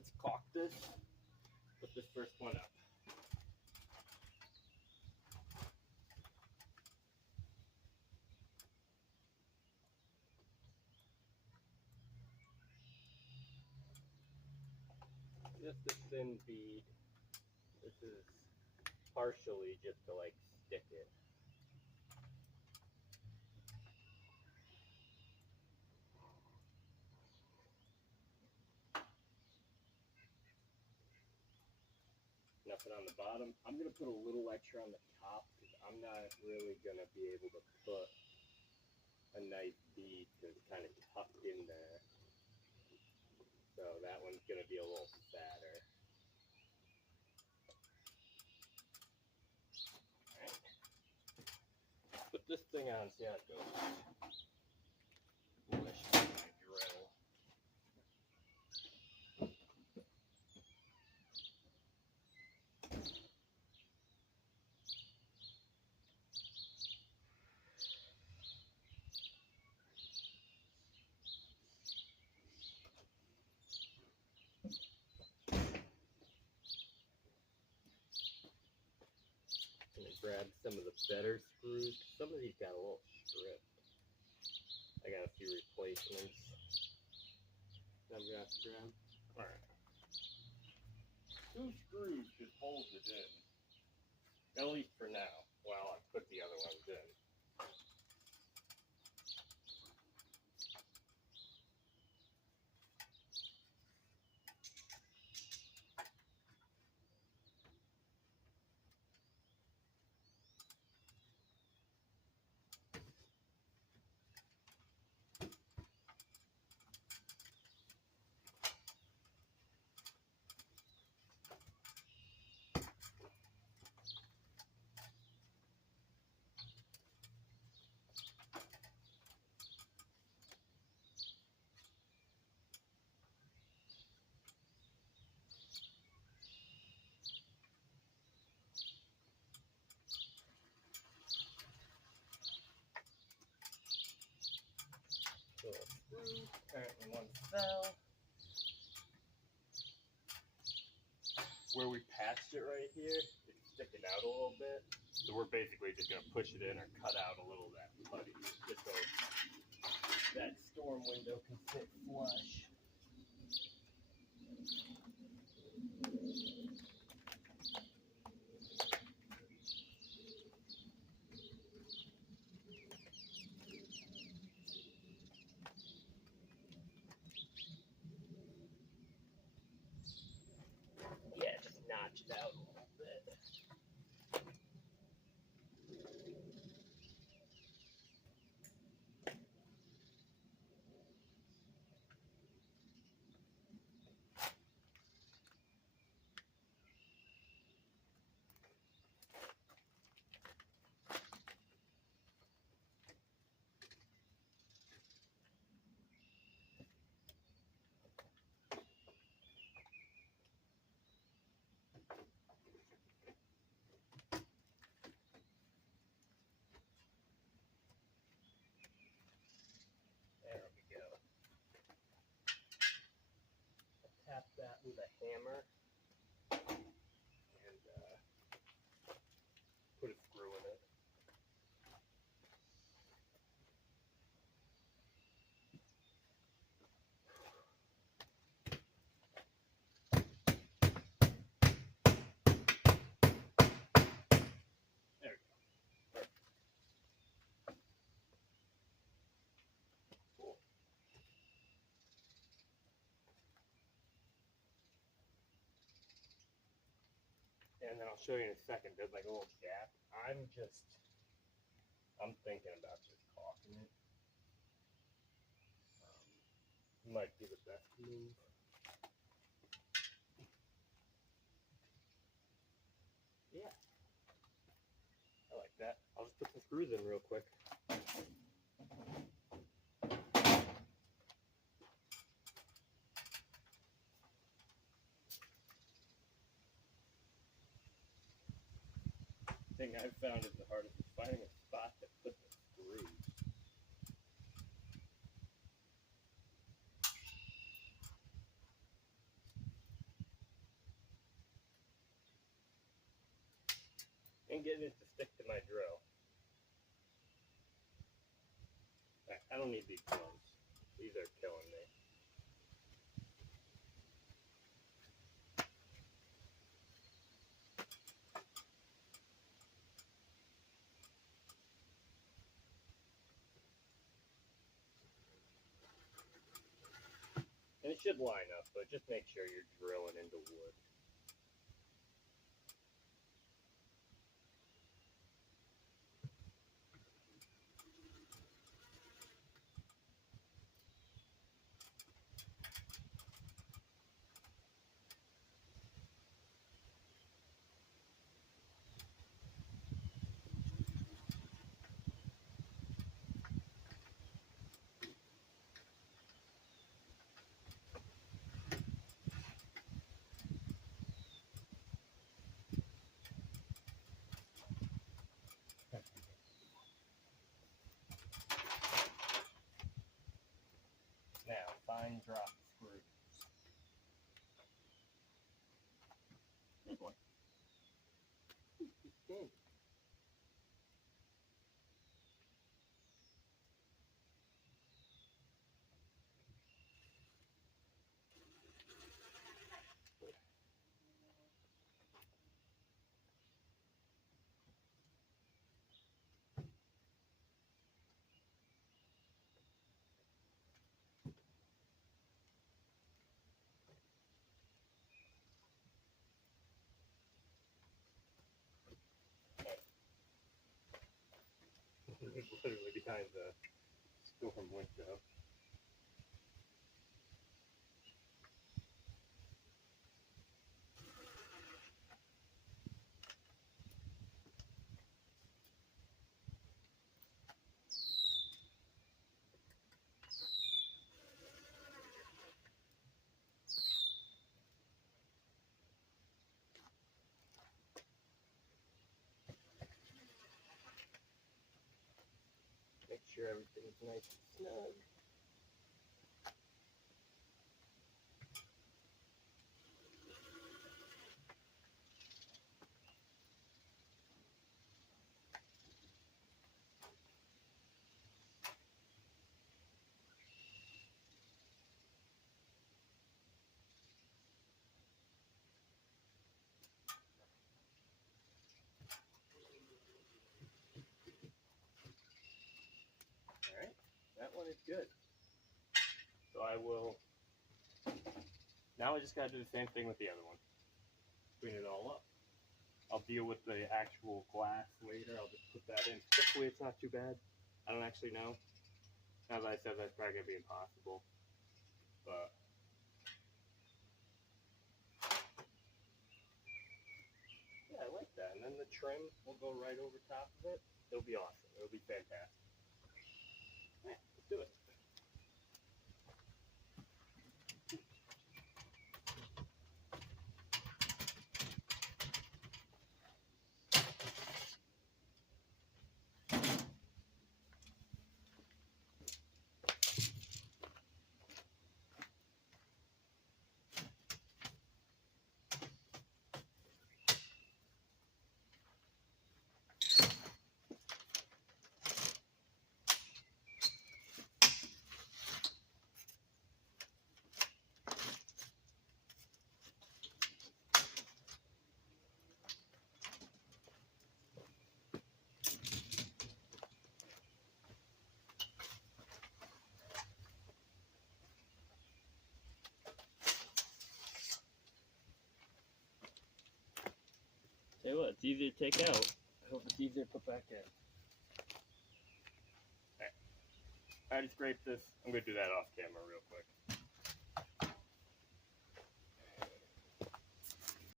Let's caulk this. Put this first one up. Just a thin bead. This is partially just to like stick it. Nothing on the bottom. I'm going to put a little extra on the top because I'm not really going to be able to put a nice bead because it's kind of tucked in there. So that one's going to be a little fatter. Right. Put this thing on, see how it goes. Ooh, I should get my drill. Grab some of the better screws. Some of these got a little stripped. I got a few replacements that I'm gonna have to grab. Alright. 2 screws should hold it in. At least for now, while I put the other ones in. Little screw. Apparently one fell. Where we patched it right here, it's sticking out a little bit. So we're basically just going to push it in or cut out a little of that putty just so that storm window can fit flush. Yeah, just notch it out a little bit. Tap that with a hammer and put a screw in it. There we go. Perfect. Cool. And then I'll show you in a second, there's like a little gap. I'm thinking about just caulking it. Might be the best move. Yeah. I like that. I'll just put some screws in real quick. The thing I've found is the hardest is finding a spot to put the screws. and getting it to stick to my drill. Right, I don't need these gloves. These are killing me. And it should line up, but just make sure you're drilling into wood. Now, fine drop screws. Big one. Good. It's literally behind the storm window. Make sure everything's nice and snug. Alright, that one is good. So I will, now I just gotta do the same thing with the other one. Clean it all up. I'll deal with the actual glass later. I'll just put that in. Hopefully it's not too bad. I don't actually know. As I said, that's probably gonna be impossible. But yeah, I like that. And then the trim will go right over top of it. It'll be awesome. It'll be fantastic. Yeah, let's do it. Tell you what, it's easy to take out. I hope it's easier to put back in. Alright. I just scraped this. I'm going to do that off camera real quick.